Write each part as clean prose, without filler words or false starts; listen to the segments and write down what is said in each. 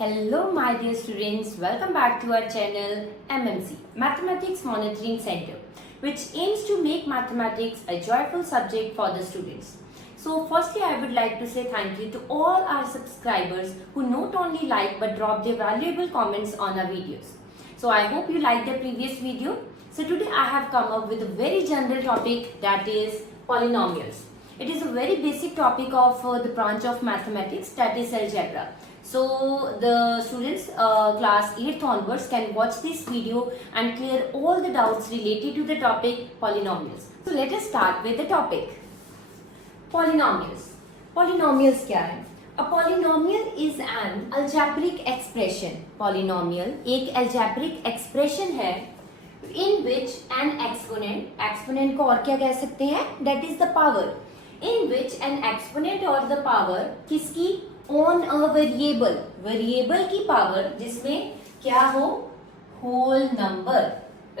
Hello my dear students, welcome back to our channel MMC Mathematics Monitoring Center, which aims to make mathematics a joyful subject for the students. So firstly I would like to say thank you to all our subscribers who not only like but drop their valuable comments on our videos. So I hope you liked the previous video. So today I have come up with a very general topic, that is polynomials. It is a very basic topic of the branch of mathematics, that is algebra. So the students class 8th onwards can watch this video and clear all the doubts related to the topic polynomials. So let us start with the topic. Polynomials. Polynomials क्या है? A polynomial is an algebraic expression. Polynomial एक algebraic expression है in which an exponent को और क्या कह सकते हैं? That is the power. In which an exponent or the power किसकी? On a वेरिएबल की पावर जिसमें क्या हो? Whole number,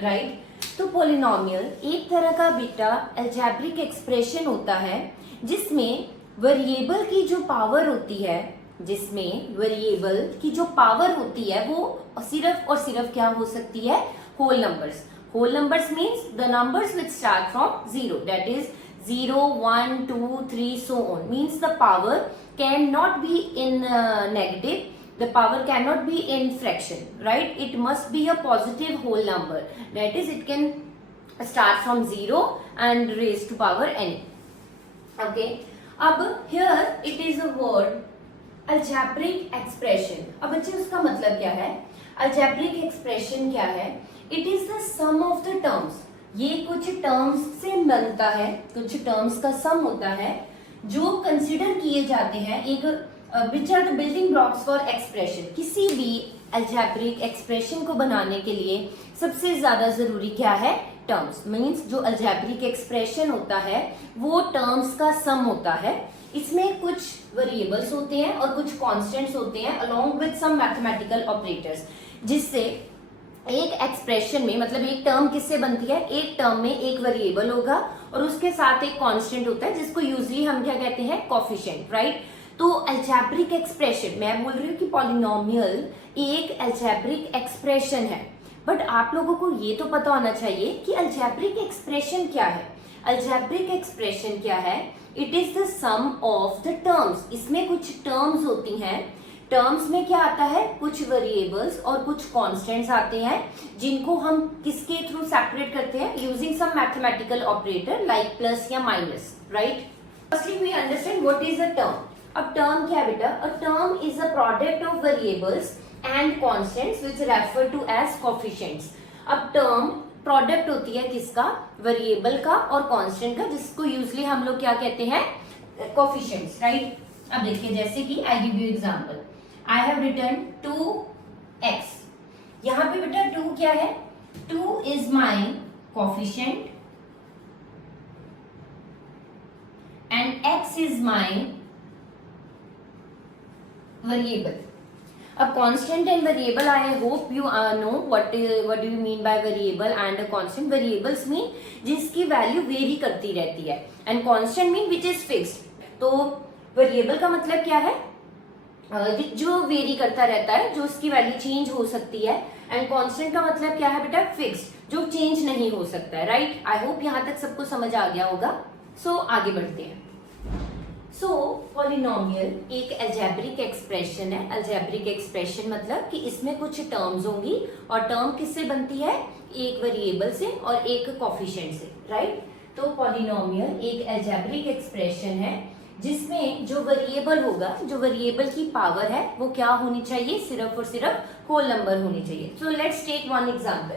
right? तो पोलिनोमियल एक तरह का बेटा अलजेब्रिक एक्सप्रेशन होता है जिसमें वेरिएबल की जो पावर होती है वो सिर्फ और सिर्फ क्या हो सकती है? Whole numbers. Whole numbers means the numbers which start from 0, that is 0, 1, 2, 3 so on. Means the power cannot be in negative, the power cannot be in fraction, right? It must be a positive whole number, that is it can start from 0 and raise to power n. Okay, अब here it is a word algebraic expression. अब बच्चे उसका मतलब क्या है? algebraic expression क्या है? It is the sum of the terms. ये कुछ टर्म्स से बनता है, कुछ टर्म्स का सम होता है जो कंसिडर किए जाते हैं एक which are the building blocks for expression. किसी भी अलजेब्रिक एक्सप्रेशन को बनाने के लिए सबसे ज्यादा जरूरी क्या है? टर्म्स. मींस जो अलजेब्रिक एक्सप्रेशन होता है वो टर्म्स का सम होता है. इसमें कुछ वेरिएबल्स होते हैं और कुछ कॉन्स्टेंट्स होते हैं along with some mathematical operators, जिससे एक एक्सप्रेशन में मतलब एक टर्म किससे बनती है? एक टर्म में एक वेरिएबल होगा और उसके साथ एक कांस्टेंट होता है जिसको यूजली हम क्या कहते हैं? Coefficient, right? तो अलजेब्रिक एक्सप्रेशन, मैं बोल रही हूँ कि पॉलिनोमियल एक अलजेब्रिक एक्सप्रेशन है, बट आप लोगों को ये तो पता होना चाहिए कि अलजेब्रिक एक्सप्रेशन क्या है. अलजेब्रिक एक्सप्रेशन क्या है? It is the sum of the terms. इसमें कुछ टर्म्स होती हैं. टर्म्स में क्या आता है? कुछ वेरिएबल्स और कुछ कांस्टेंट्स आते हैं जिनको हम किसके थ्रू सेपरेट करते हैं? Using some mathematical operator like plus या minus, right? Firstly we understand what is a term. अब टर्म क्या है बेटा? A term is a product of variables and constants which refer to as coefficients. अब term product होती है किसका? Variable का और कांस्टेंट का, जिसको यूजली हम लोग क्या कहते हैं? Coefficients, right? अब देखिए, जैसे कि I give you example. I have written 2x. यहाँ पे बेटा 2 क्या है? 2 is my coefficient and x is my variable. अब constant and variable, I hope you know what do you mean by variable and constant. Variables mean जिसकी value very करती रहती है and constant mean which is fixed. तो variable का मतलब क्या है? जो वेरी करता रहता है, जो उसकी वैल्यू चेंज हो सकती है. एंड कांस्टेंट का मतलब क्या है बेटा? फिक्स्ड, जो चेंज नहीं हो सकता है, राइट? आई होप यहाँ तक सबको समझ आ गया होगा. सो आगे बढ़ते हैं. सो पॉलिनोमियल एक अलजेब्रिक एक्सप्रेशन है. अलजेब्रिक एक्सप्रेशन मतलब कि इसमें कुछ टर्म्स होंगी और टर्म किससे बनती है? एक वेरिएबल से और एक कोफिशिएंट से, राइट? तो पॉलिनोमियल एक अलजेब्रिक एक्सप्रेशन है जिसमें जो वेरिएबल होगा, जो वेरिएबल की पावर है वो क्या होनी चाहिए? सिर्फ और सिर्फ होल नंबर होनी चाहिए. So let's take one example.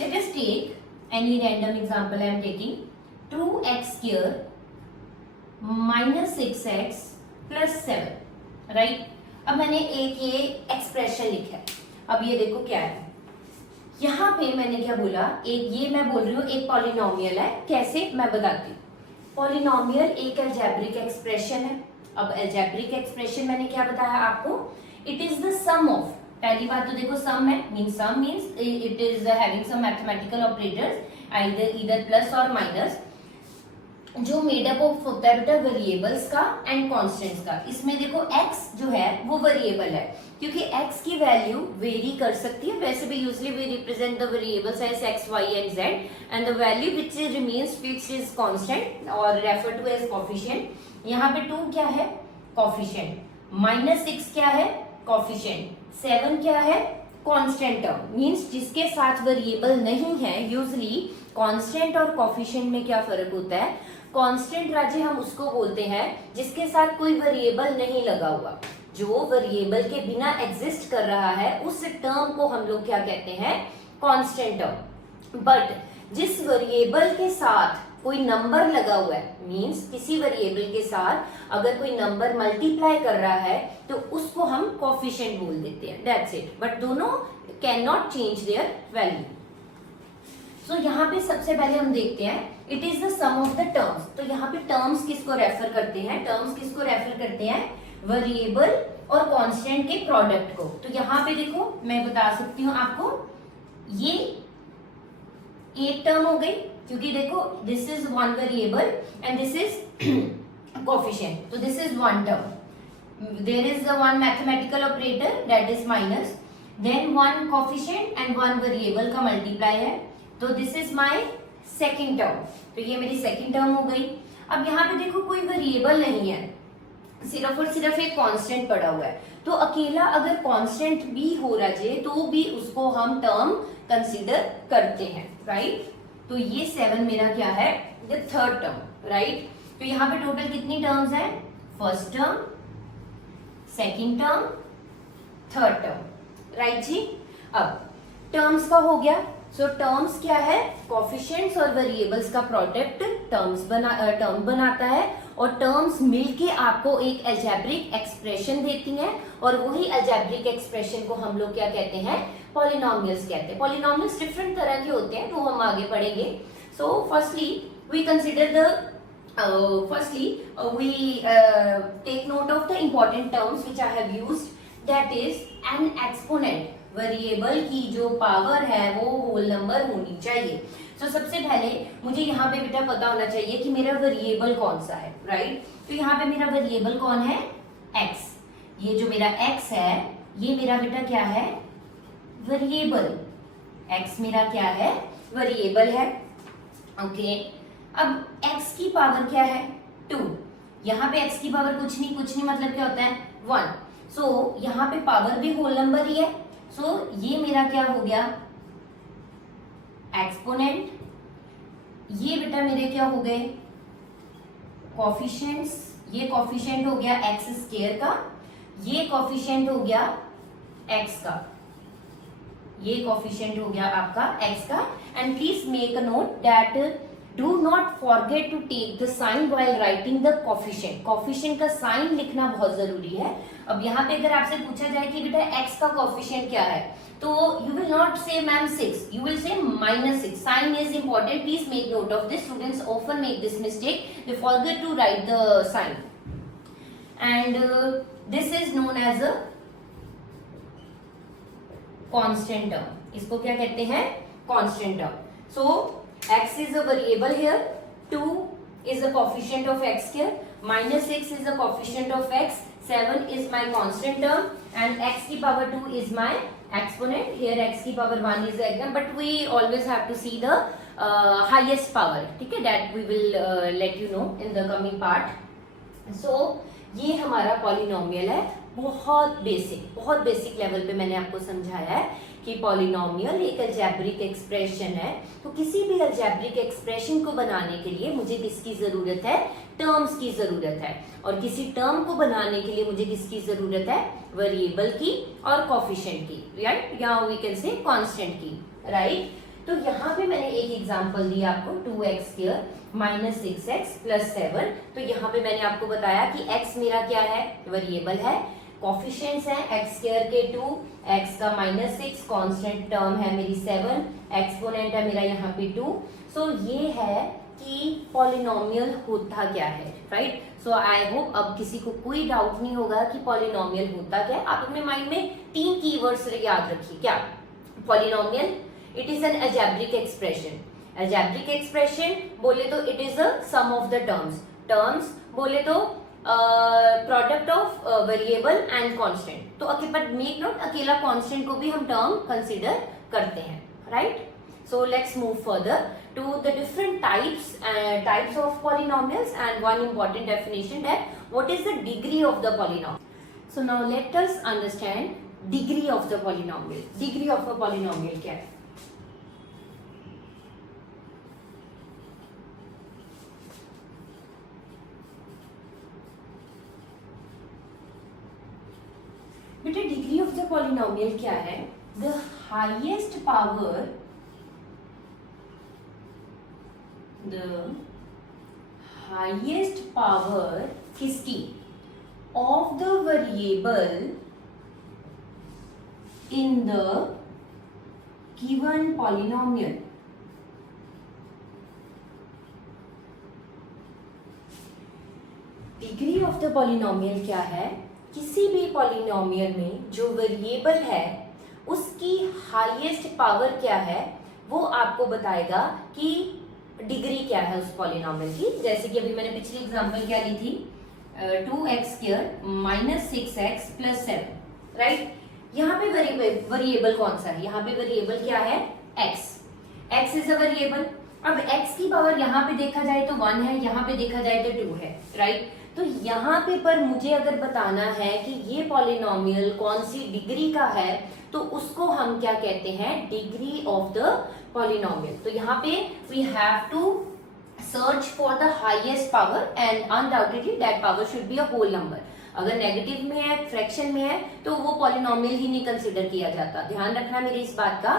Let us take any random example. I am taking 2x² - 6x + 7, right? अब मैंने एक ये एक्सप्रेशन लिखा है. अब ये देखो क्या है. यहाँ पे मैंने क्या बोला? ये मैं बोल रही हूँ एक पॉलिनोमियल है. कैसे? मैं बताती हूँ. पॉलिनोमियल एक अलजेब्रिक एक्सप्रेशन है. अब अलजेब्रिक एक्सप्रेशन मैंने क्या बताया आपको? It is the sum of, पहली बात तो देखो सम है, means sum means it is having some mathematical operators, either plus और माइनस. जो मेडअप ऑफ होता है बेटा वेरिएबल्स का एंड कॉन्स्टेंट्स का। इसमें देखो x जो है वो वेरिएबल है, क्योंकि x की वैल्यू वेरी कर सकती है। वैसे भी usually we represent the variables as x, y and z and the value which remains fixed is constant और रेफर टू एज कोफिशिएंट। यहाँ पे 2 क्या है? कोफिशिएंट। -6 क्या है? कोफिशिएंट। 7 क्या है? Constant term. मींस जिसके साथ वेरिएबल नहीं है, यूजली कांस्टेंट और कोफिशिएंट में क्या फर्क होता है? कांस्टेंट राजे हम उसको बोलते हैं जिसके साथ कोई वेरिएबल नहीं लगा हुआ, जो वेरिएबल के बिना एग्जिस्ट कर रहा है, उस टर्म को हम लोग क्या कहते हैं? Constant term. बट जिस वेरिएबल के साथ कोई नंबर लगा हुआ है, मींस किसी वेरिएबल के साथ अगर कोई नंबर मल्टीप्लाई कर रहा है तो उसको हम कोफिशिएंट बोल देते हैं, दैट्स इट। बट दोनों can not change their value. So यहाँ पे सबसे पहले हम देखते हैं it is the sum of the terms. तो यहाँ पे टर्म्स किसको रेफर करते हैं? टर्म्स किसको रेफर करते हैं? वेरिएबल और कांस्टेंट के प्रोडक्ट को। तो यहाँ पे देखो मैं बता सकती हूँ आपको, ये एक टर्म हो गई, क्योंकि देखो this is one variable and this is coefficient, तो this is one term. There is the one mathematical operator that is minus, then one coefficient and one variable का मल्टीप्लाई है, तो this is my second term. तो ये मेरी second term हो गई। अब यहाँ पे देखो कोई वेरिएबल नहीं है, सिर्फ और सिर्फ एक कांस्टेंट पड़ा हुआ है। तो अकेला अगर कांस्टेंट भी हो रहा है तो भी उसको हम टर्म कंसीडर करते हैं, राइट। तो ये 7 मेरा क्या है? The third term, right. तो यहाँ पे टोटल कितनी टर्म्स है? First term, second term, third term, right जी। अब टर्म्स का हो गया। सो टर्म्स क्या है? कोफिशिएंट्स और वेरिएबल्स का प्रोडक्ट टर्म बनाता है, और टर्म्स मिलके आपको एक अलजेब्रिक एक्सप्रेशन देती हैं, और वही अलजेब्रिक एक्सप्रेशन को हम लोग क्या कहते हैं? पॉलिनोमियल्स कहते हैं। पॉलिनोमियल्स डिफरेंट तरह के होते हैं, वो हम आगे पढ़ेंगे। So firstly we consider the we take note of the important terms which I have used, that is an exponent। Variable की जो पावर है वो होल नंबर होनी चाहिए। तो सबसे पहले मुझे यहाँ पे बेटा पता होना चाहिए कि मेरा वेरिएबल कौन सा है, राइट। तो यहाँ पे मेरा वेरिएबल कौन है? x। ये जो मेरा x है ये मेरा बेटा क्या है? वेरिएबल। x मेरा क्या है? वेरिएबल है, ओके। अब x की पावर क्या है? 2। यहाँ पे x की पावर कुछ नहीं मतलब क्या होता है? 1। सो यहाँ पे पावर भी होल नंबर ही है। सो ये मेरा क्या हो गया? एक्सपोनेंट। ये बेटा मेरे क्या हो गए? कोफिशिएंट्स। ये कोफिशिएंट हो गया एक्स स्क्वायर का, ये कोफिशिएंट हो गया एक्स का, ये कोफिशिएंट हो गया आपका एक्स का। And please make a note that do not forget to take the sign while writing the coefficient. Coefficient का साइन लिखना बहुत जरूरी है। अब यहाँ पे अगर आपसे पूछा जाए कि बेटा x का कोफिशिएंट क्या है, तो you will not say ma'am 6, you will say -6। Sign is important, please make note of this. Students often make this mistake, they forget to write the sign, and this is known as a constant term. इसको क्या कहते हैं? Constant term. So x is a variable here, 2 is the coefficient of x here, -6 is the coefficient of x, 7 is my constant term, and x की power 2 is my exponent. Here x की power 1 is the example, but we always have to see the highest power, ठीक है, that we will let you know in the coming part. So ये हमारा polynomial है। बहुत basic level पे मैंने आपको समझाया है कि पॉलिनोमियल एक अलजेब्रिक एक्सप्रेशन है। तो किसी भी अलजेब्रिक एक्सप्रेशन को बनाने के लिए मुझे किसकी जरूरत है? टर्म्स की जरूरत है। और किसी टर्म को बनाने के लिए मुझे किसकी जरूरत है? वेरिएबल की और कोफिशिएंट की, राइट, या वी कैन से कांस्टेंट की, राइट। तो यहाँ पे मैंने एक एग्जांपल दिया आपको, 2x² -6x + 7। तो यहाँ पे मैंने आपको बताया कि x मेरा क्या है? वेरिएबल है, कोफिशिएंट्स हैं x² के 2, x का -6, कांस्टेंट टर्म है मेरी 7, एक्सपोनेंट है मेरा यहाँ पे 2। सो ये है कि पॉलिनोमियल होता क्या है, राइट। सो आई होप अब किसी को कोई डाउट नहीं होगा कि पॉलिनोमियल होता क्या है। आप अपने माइंड में 3 कीवर्ड्स याद रखिए। क्या? Polynomial, it is an algebraic expression algebraic expression बोले तो it is the sum of the terms, terms बोले तो product of variable and constant. तो बट मेक नोट अकेला कांस्टेंट को भी हम टर्म कंसीडर करते हैं, right. So let's move further to the different types of polynomials, and one important definition that what is the degree of the polynomial. So now let us understand degree of the polynomial. Degree of a polynomial क्या है? बेटा degree of the polynomial क्या है? The highest power, the highest power किसकी? of the variable in the given polynomial. Degree of the polynomial क्या है? किसी भी पॉलिनोमियल में जो वेरिएबल है उसकी हाईएस्ट पावर क्या है वो आपको बताएगा कि डिग्री क्या है उस पॉलिनोमियल की। जैसे कि अभी मैंने पिछली एग्जांपल क्या ली थी, 2x² - 6x + 7, राइट। यहाँ पे वेरिएबल कौन सा है? यहाँ पे वेरिएबल क्या है? x। x is a variable. अब x की पावर यहाँ पे देखा जाए तो 1 है, यहाँ पे देखा जाए तो 2 है, राइट। तो यहाँ पे पर मुझे अगर बताना है कि ये पॉलिनोमियल कौन सी डिग्री का है तो उसको हम क्या कहते हैं? Degree of the polynomial. तो यहाँ पे we have to search for the highest power and undoubtedly that power should be a whole number. अगर नेगेटिव में है, फ्रैक्शन में है तो वो पॉलिनोमियल ही नहीं कंसिडर किया जाता। ध्यान रखना मेरी इस बात का,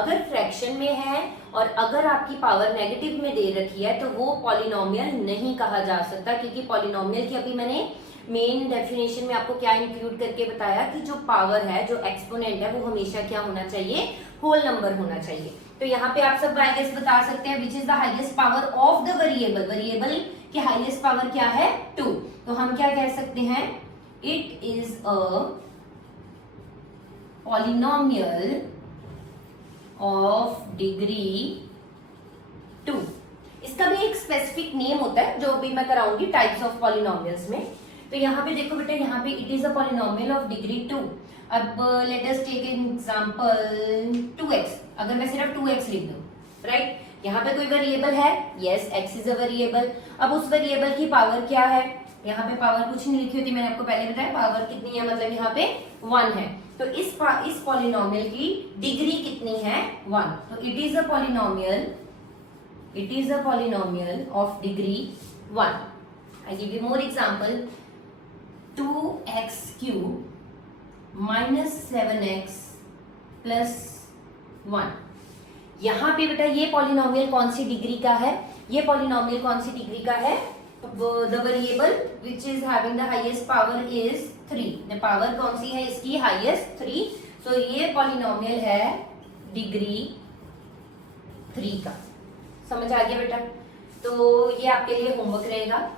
अगर फ्रैक्शन में है और अगर आपकी पावर नेगेटिव में दे रखी है तो वो पॉलिनोमियल नहीं कहा जा सकता, क्योंकि पॉलिनोमियल की अभी मैंने मेन डेफिनेशन में आपको क्या इंक्लूड करके बताया कि जो पावर है, जो एक्सपोनेंट है, वो हमेशा क्या होना चाहिए? होल नंबर होना चाहिए। तो यहाँ पे आप सब आई गेस बता सकते हैं which is the highest power of the variable. Variable की हाईएस्ट पावर क्या है? 2। तो हम क्या कह सकते हैं? It is a polynomial of degree 2। इसका भी एक स्पेसिफिक नेम होता है जो भी मैं कराऊंगी टाइप्स ऑफ पॉलिनोमियल्स में। तो यहाँ पे देखो बेटा, यहाँ पे it is a polynomial of degree 2। अब let us take an example 2x। अगर मैं सिर्फ 2x लिख दूं, राइट, यहाँ पे कोई वेरिएबल है? Yes, x is a variable. अब उस वेरिएबल की पावर क्या है? यहाँ पे पावर कुछ नहीं लिखी होती, मैंने आपको पहले बताया पावर कितनी है, मतलब यहाँ पे 1 है। तो इस पॉलिनोमियल की डिग्री कितनी है? 1। तो it is a polynomial of degree 1। I give you more example, 2x³ - 7x + 1। यहाँ पे बेटा ये पॉलिनोमियल कौन सी डिग्री का है? ये पॉलिनोमियल कौन सी डिग्री का है? The variable which is having the highest power is 3। The power कौन सी है इसकी? हाईएस्ट 3। सो ये पॉलिनोमियल है डिग्री 3 का। समझ आ गया बेटा? तो ये आपके लिए होमवर्क रहेगा,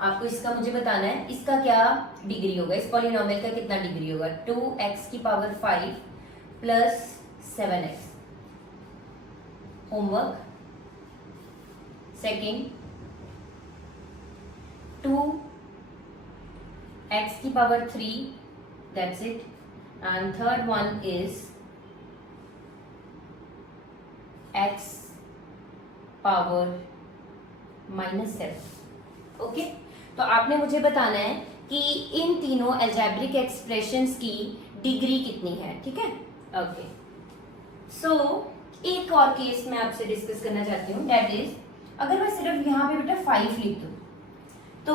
आपको इसका मुझे बताना है इसका क्या डिग्री होगा, इस पॉलिनोमियल का कितना डिग्री होगा। 2x⁵ + 7x। Homework second, 2x⁵, that's it, and third one is x⁻⁻7। Okay, तो आपने मुझे बताना है कि इन तीनों अलजेब्रिक एक्सप्रेशंस की डिग्री कितनी है, ठीक है। ओके, सो एक और केस मैं आपसे डिस्कस करना चाहती हूँ, दैट इज अगर मैं सिर्फ यहाँ पे बेटा 5 लिख दूँ तो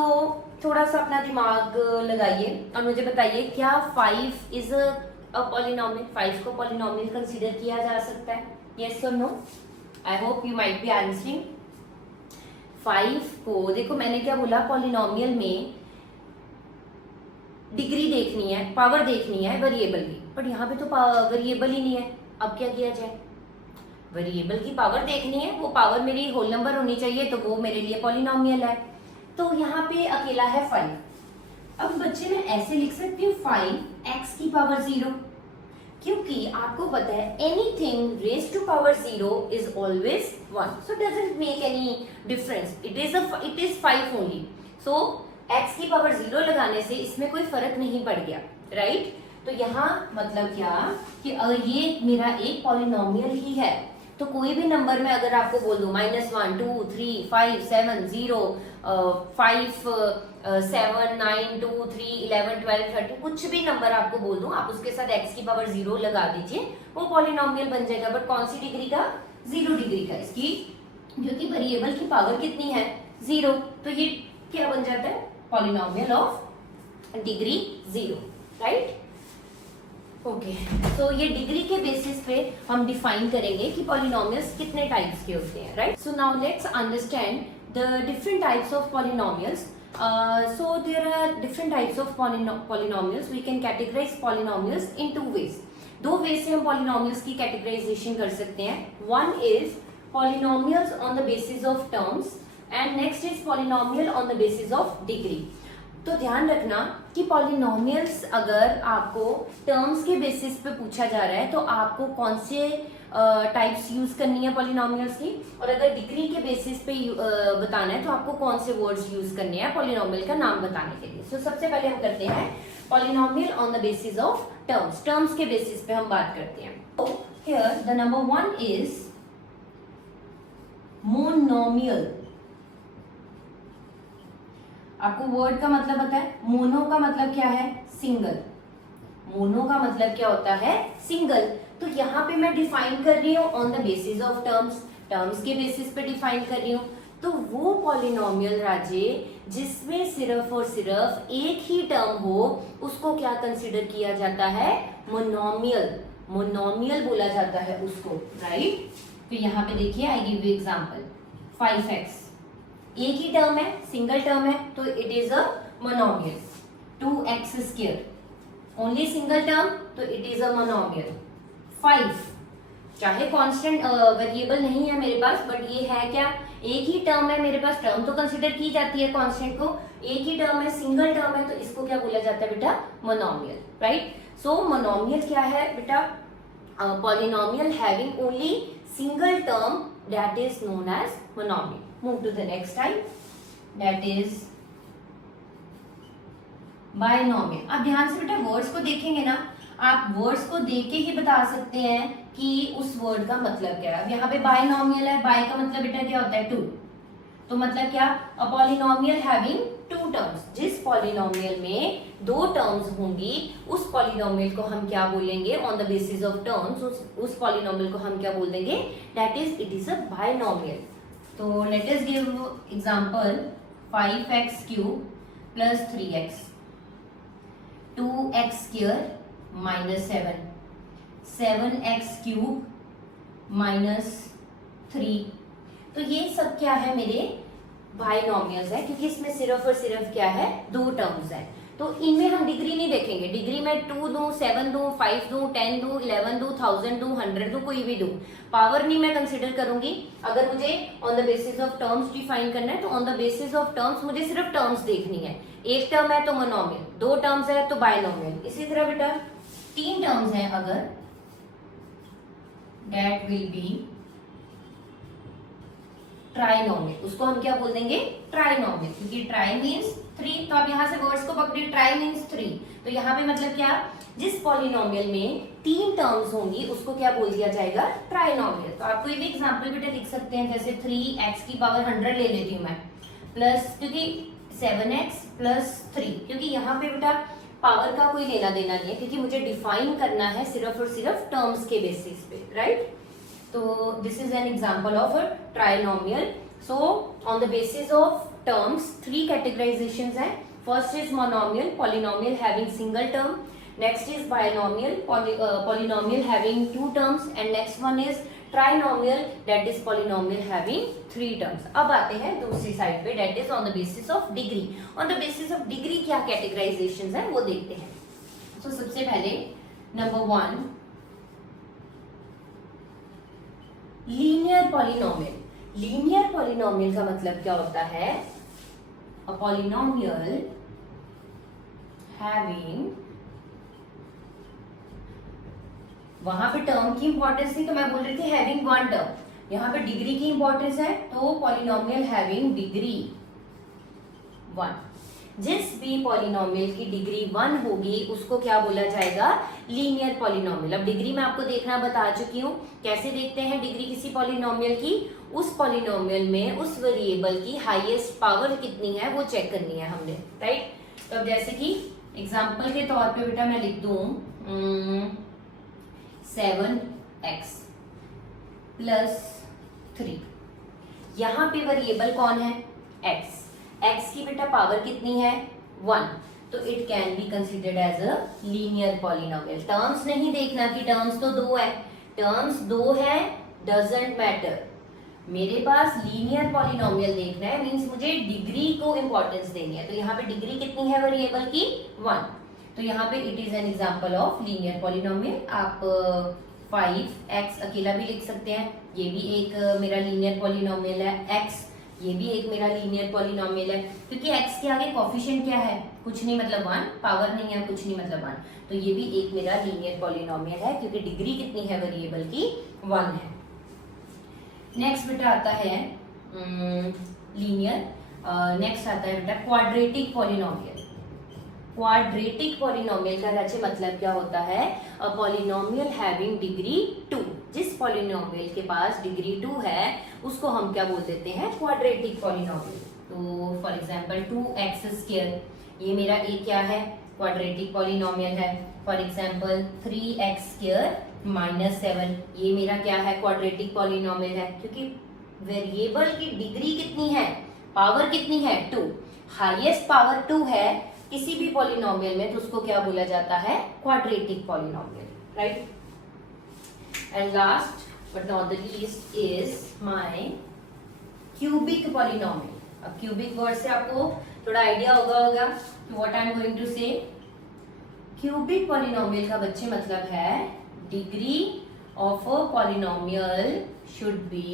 थोड़ा सा अपना दिमाग लगाइए और मुझे बताइए क्या 5 इज अ पॉलिनोमियल? 5 को पॉलिनोमियल कंसीडर किया जा सकता है? यस और no? I hope you might be answering. 5 को देखो, मैंने क्या बोला, पॉलिनोमियल में डिग्री देखनी है, पावर देखनी है वेरिएबल की, बट यहाँ पे तो वेरिएबल ही नहीं है। अब क्या किया जाए? वेरिएबल की पावर देखनी है, वो पावर मेरी होल नंबर होनी चाहिए, तो वो मेरे लिए पॉलिनोमियल है। तो यहाँ पे अकेला है 5। अब बच्चे मैं ऐसे लिख सकती हूँ 5x⁻⁻�0। क्योंकि आपको पता है anything raise to power 0 is always 1, so doesn't make any difference, it is 5 only, so x की पावर 0 लगाने से इसमें कोई फर्क नहीं पड़ गया, राइट। तो यहाँ मतलब क्या कि अगर ये मेरा एक पॉलिनोमियल ही है तो कोई भी नंबर में अगर आपको बोल दूं -1 2 3 5 7 0 5 7 9 2 3 11 12 13 कुछ भी नंबर आपको बोल दूं, आप उसके साथ x की पावर 0 लगा दीजिए, वो पॉलिनोमियल बन जाएगा। बट कौन सी डिग्री का? 0 डिग्री का, इसकी क्योंकि वेरिएबल की पावर कितनी है? 0, तो ये क्या बन जाता है? Polynomial of degree 0, right. Okay, तो ये डिग्री के बेसिस पे हम डिफाइन करेंगे कि पॉलिनोमियल्स कितने टाइप्स के होते हैं, right. So now let's understand the different types of polynomials. So there are different types of polynomials. We can categorize polynomials in two ways. दो ways से हम polynomials की categorization कर सकते हैं. One is polynomials on the basis of terms and next is polynomial on the basis of degree. तो ध्यान रखना कि पॉलिनोमियल्स अगर आपको टर्म्स के बेसिस पे पूछा जा रहा है तो आपको कौन से टाइप्स यूज करनी है पॉलिनोमियल्स की, और अगर डिग्री के बेसिस पे बताना है तो आपको कौन से वर्ड्स यूज करने हैं पॉलिनोमियल का नाम बताने के लिए. सो सबसे पहले हम करते हैं polynomial on the basis of terms. Terms के बेसिस पे हम बात करते हैं. तो here the number 1 is monomial. आपको वर्ड का मतलब पता है? मोनो का मतलब क्या है? सिंगल. मोनो का मतलब क्या होता है? सिंगल. तो यहाँ पे मैं डिफाइन कर रही हूँ on the basis of terms. Terms के बेसिस पे डिफाइन कर रही हूँ. तो वो पॉलिनोमियल राजे जिसमें सिर्फ और सिर्फ एक ही टर्म हो उसको क्या कंसिडर किया जाता है? मोनोमियल. मोनोमियल बोला जाता है उसको, राइट. तो यहाँ पे देखिए, I give you example. 5x एक ही टर्म है, सिंगल टर्म है, तो it is a monomial. 2x² only single term, तो इट इज अ मोनोमियल. 5 चाहे कांस्टेंट वेरिएबल नहीं है मेरे पास, बट ये है क्या? एक ही टर्म है मेरे पास. टर्म तो कंसिडर की जाती है कांस्टेंट को. एक ही टर्म है, सिंगल टर्म है, तो इसको क्या बोला जाता है बेटा? Monomial, right. सो मोनोमियल क्या है बेटा? Polynomial having only single term, that is known as monomial. Move to the next type, that is binomial. अब ध्यान से बेटा वर्ड्स को देखेंगे ना, आप वर्ड्स को देख के ही बता सकते हैं कि उस वर्ड का मतलब क्या है. अब यहाँ पे बाइनोमियल है. बाय का मतलब बेटा क्या होता है? 2. तो मतलब क्या? A polynomial having 2 terms. जिस पॉलिनोमियल में 2 टर्म्स होंगी उस पॉलिनोमियल को हम क्या बोलेंगे? On the basis of terms उस पॉलिनोमियल को हम क्या बोल देंगे? That is it is a binomial. तो let us give example. 5x³ plus 3x, 2x² minus 7, 7x³ minus 3. तो ये सब क्या है? मेरे बाइनोमियल्स है, क्योंकि इसमें सिर्फ और सिर्फ क्या है? 2 टर्म्स है. तो इनमें हम डिग्री नहीं देखेंगे. डिग्री में 2 दूं, 7 दूं, 5 दूं, 10 दूं, 11 दूं, 1000 दूं, 100 दूं, कोई भी दूं, पावर नहीं मैं कंसिडर करूंगी. अगर मुझे on the basis of terms define करना है तो on the basis of terms मुझे सिर्फ टर्म्स देखनी है. एक टर्म है तो मोनोमियल, 2 टर्म्स है तो बाइनोमियल. इसी तरह बेटा 3 टर्म्स है अगर, दैट विल बी ट्राइनोमियल. उसको हम क्या बोल देंगे? ट्राइनोमियल, क्योंकि ट्राई मीन्स 3. तो आप यहाँ से वर्ड्स को पकड़िए. Try means 3. तो यहाँ पे मतलब क्या? जिस पॉलिनोमियल में 3 टर्म्स होंगी उसको क्या बोल दिया जाएगा? ट्राइनोमियल. तो आप कोई भी एग्जांपल बेटा लिख सकते हैं, जैसे 3x की पावर 100 ले लेती हूँ मैं, प्लस क्योंकि 7x प्लस 3, क्योंकि यहाँ पे बेटा पावर का कोई लेना देना नहीं है, क्योंकि मुझे डिफाइन करना है सिर्फ और सिर्फ टर्म्स के बेसिस पे, right. So this is an example of a trinomial. So on the basis of terms, 3 categorizations हैं. First is monomial, polynomial having single term. Next is binomial, polynomial having 2 terms, and next one is trinomial, that is polynomial having 3 terms. अब आते हैं दूसरी side पे, that is on the basis of degree. On the basis of degree क्या categorizations हैं वो देखते हैं. So सबसे पहले number 1, linear polynomial. Linear polynomial का मतलब क्या होता है? अ पॉलिनोमियल हैविंग वहां पे टर्म की इंपॉर्टेंस थी तो मैं बोल रही थी हैविंग वन टर्म, यहाँ पे डिग्री की इंपॉर्टेंस है तो पॉलिनोमियल हैविंग डिग्री 1। जिस भी पॉलिनोमियल की डिग्री 1 होगी उसको क्या बोला जाएगा, लीनियर पॉलिनोमियल। अब डिग्री मैं आपको देखना बता चुकी हूँ, कैसे देखते हैं डिग्री किसी पॉलिनोमियल की, उस पॉलिनोमियल में उस वेरिएबल की हाईएस्ट पावर कितनी है वो चेक करनी है हमने, राइट। तो अब जैसे कि एग्जाम्पल के तौर पे बेटा मैं लिख दूं 7x प्लस 3, यहाँ पे वेरिएबल कौन है, x, x की बेटा पावर कितनी है 1, तो it can be considered as a linear polynomial. Terms नहीं देखना कि टर्म्स तो 2 है, टर्म्स 2 है डजंट मैटर, मेरे पास लीनियर पॉलिनोमियल देखना है, मींस मुझे डिग्री को इंपॉर्टेंस देनी है। तो यहाँ पे डिग्री कितनी है वेरिएबल की 1, तो यहाँ पे it is an example of linear polynomial. आप 5x अकेला भी लिख सकते हैं, ये भी एक मेरा लीनियर पॉलिनोमियल है, x ये भी एक मेरा लीनियर पॉलिनोमियल है, क्योंकि x के आगे कोफिशिएंट क्या है, कुछ नहीं मतलब 1, पावर नहीं है कुछ नहीं मतलब 1, तो ये भी एक मेरा लीनियर पॉलिनोमियल है क्योंकि डिग्री कितनी है वेरिएबल की 1 है। नेक्स्ट बेटा आता है लीनियर, नेक्स्ट आता है बेटा क्वाड्रेटिक पॉलिनोमियल। क्वाड्रेटिक पॉलिनोमियल का वैसे मतलब क्या होता है, अ पॉलिनोमियल हैविंग डिग्री 2। जिस पॉलिनोमियल के पास डिग्री 2 है उसको हम क्या बोल देते हैं, क्वाड्रेटिक पॉलिनोमियल। तो फॉर एग्जांपल 2x², ये मेरा एक क्या है, क्वाड्रेटिक पॉलिनोमियल है। फॉर एग्जांपल 3x² माइनस 7, ये मेरा क्या है, क्वाड्रेटिक पॉलिनोमियल है, क्योंकि वेरिएबल की डिग्री कितनी है, पावर कितनी है 2, हाईएस्ट पावर 2 है किसी भी पॉलिनोमियल में, तो उसको क्या बोला जाता है, quadratic polynomial, right. And last but not the least is my cubic polynomial. अब क्यूबिक वर्ड से आपको थोड़ा आइडिया होगा what I am going to say. Cubic polynomial का बच्चे मतलब है degree of a polynomial should be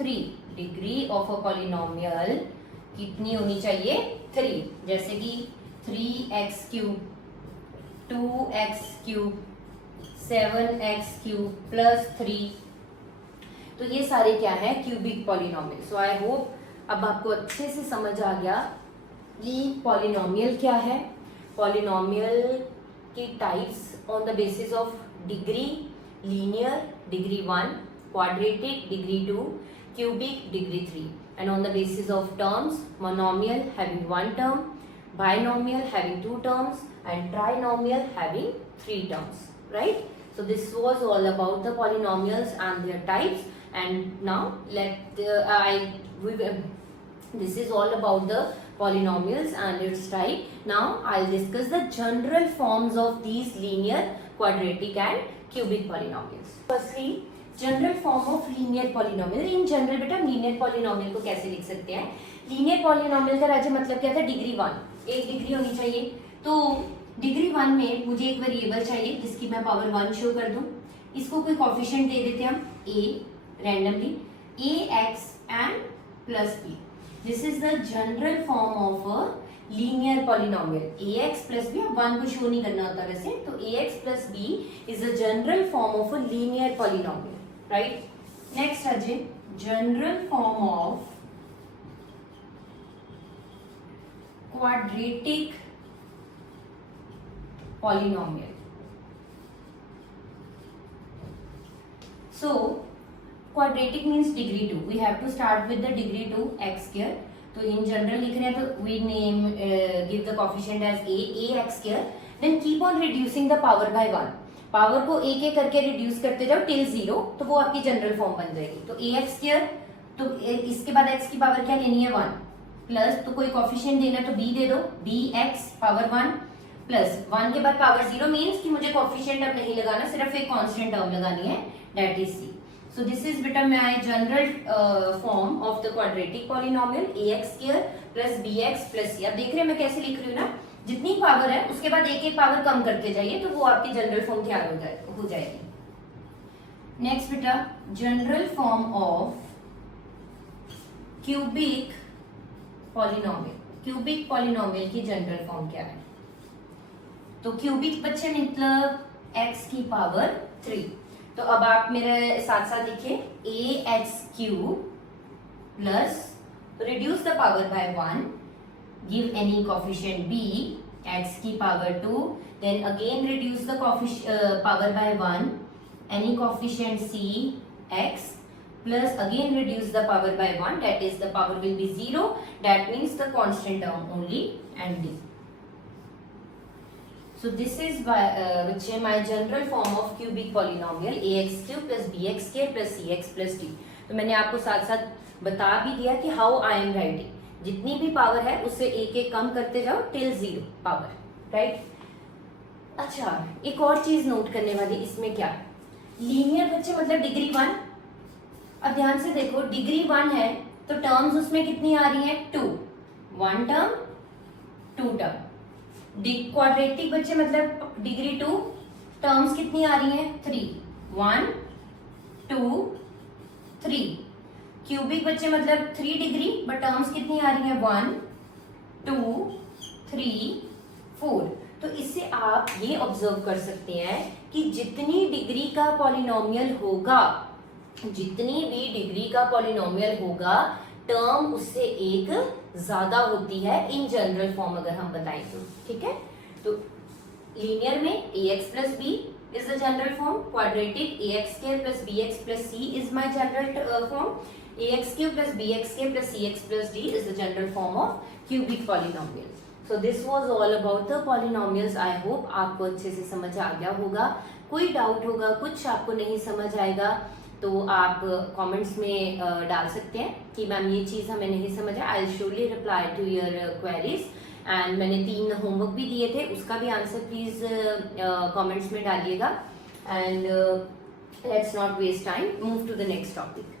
3। Degree of a polynomial कितनी होनी चाहिए, 3। जैसे कि 3x³ 2x³ 7x³ प्लस 3, तो ये सारे क्या है, cubic polynomial. So I hope अब आपको अच्छे से समझ आ गया कि पॉलिनोमियल क्या है, पॉलिनोमियल की types on the basis of degree, linear degree 1, quadratic degree 2, cubic degree 3, and on the basis of terms, monomial having 1 term, binomial having 2 terms, and trinomial having 3 terms, right? So this was all about the polynomials and their types, and now this is all about the polynomials and its type. Now I'll discuss the general forms of these linear, quadratic and cubic polynomials. Firstly, general form of linear polynomial. In general बेटा linear polynomial को कैसे लिख सकते हैं, linear polynomial का राज्य मतलब क्या था, डिग्री 1, एक डिग्री होनी चाहिए। तो डिग्री 1 में मुझे एक वेरिएबल चाहिए जिसकी मैं पावर 1 शो कर दूं, इसको कोई कोफिशिएंट दे देते हैं हम a randomly, ax and plus b। This is the general form of a linear polynomial. ax plus b, 1 को शो नहीं करना होता वैसे, तो ax plus b is the general form of a linear polynomial, right. Next है जी general form of quadratic polynomial. So quadratic means degree 2, we have to start with the degree 2 x²। तो in general लिख रहे हैं तो we name give the coefficient as ax², then keep on reducing the power by 1, power को एक एक करके reduce करते जाओ टिल 0, तो वो आपकी जनरल फॉर्म बन जाएगी। तो ax², तो इसके बाद x की पावर क्या लेनी है 1, प्लस तो कोई कोफिशिएंट देना है तो b दे दो, bx पावर 1 प्लस 1 के बाद पावर 0 मीन्स कि मुझे कोफिशिएंट अब नहीं लगाना, सिर्फ एक कांस्टेंट टर्म लगानी है, that is c। So this is beta my general form of the quadratic polynomial, ax² plus bx plus c। अब देख रहे हैं मैं कैसे लिख रही हूँ ना, जितनी पावर है उसके बाद एक एक पावर कम करते जाइए तो वो आपकी जनरल फॉर्म तैयार हो जाएगी। नेक्स्ट बेटा general form of cubic polynomial. Cubic polynomial की जनरल फॉर्म क्या है, तो क्यूबिक बच्चे मतलब एक्स की पावर 3। तो अब आप मेरे साथ साथ लिखिए ax³ plus reduce the power by 1, give any coefficient b, x की power 2, then again reduce the power by 1, any coefficient c, x, plus again reduce the power by 1, that is the power will be 0, that means the constant term only, and d. So this is which is my general form of cubic polynomial ax³ plus bx² plus cx plus d. तो मैंने आपको साथ साथ बता भी दिया कि how I am writing, जितनी भी पावर है उससे एक एक कम करते जाओ टिल 0 पावर, राइट। अच्छा, एक और चीज नोट करने वाली, इसमें क्या लीनियर बच्चे मतलब डिग्री 1। अब ध्यान से देखो, डिग्री 1 है तो टर्म्स उसमें कितनी आ रही है 2, 1 टर्म 2 टर्म। क्वाड्रेटिक बच्चे मतलब डिग्री 2, टर्म्स कितनी आ रही है 3, 1 2 3। क्यूबिक बच्चे मतलब 3 डिग्री बट टर्म्स कितनी आ रही है 1 2 3 4। तो इससे आप ये ऑब्जर्व कर सकते हैं कि जितनी डिग्री का पॉलिनोमियल होगा, जितनी भी डिग्री का पॉलिनोमियल होगा, टर्म उससे एक ज्यादा होती है इन जनरल फॉर्म अगर हम बताएं तो, ठीक है। तो लीनियर में ax plus b is the general form, quadratic ax² plus bx plus c is my general form, ax³ plus bx² plus cx plus d is the general form of cubic polynomial. So this was all about the polynomials. I hope आपको अच्छे से समझ आ गया होगा। कोई doubt होगा, कुछ आपको नहीं समझ आएगा तो आप कमेंट्स में डाल सकते हैं कि मैम ये चीज़ हमें नहीं समझ आया। I surely reply to your queries. And मैंने 3 होमवर्क भी दिए थे, उसका भी आंसर प्लीज कमेंट्स में डालिएगा। And let's not waste time, move to the next topic.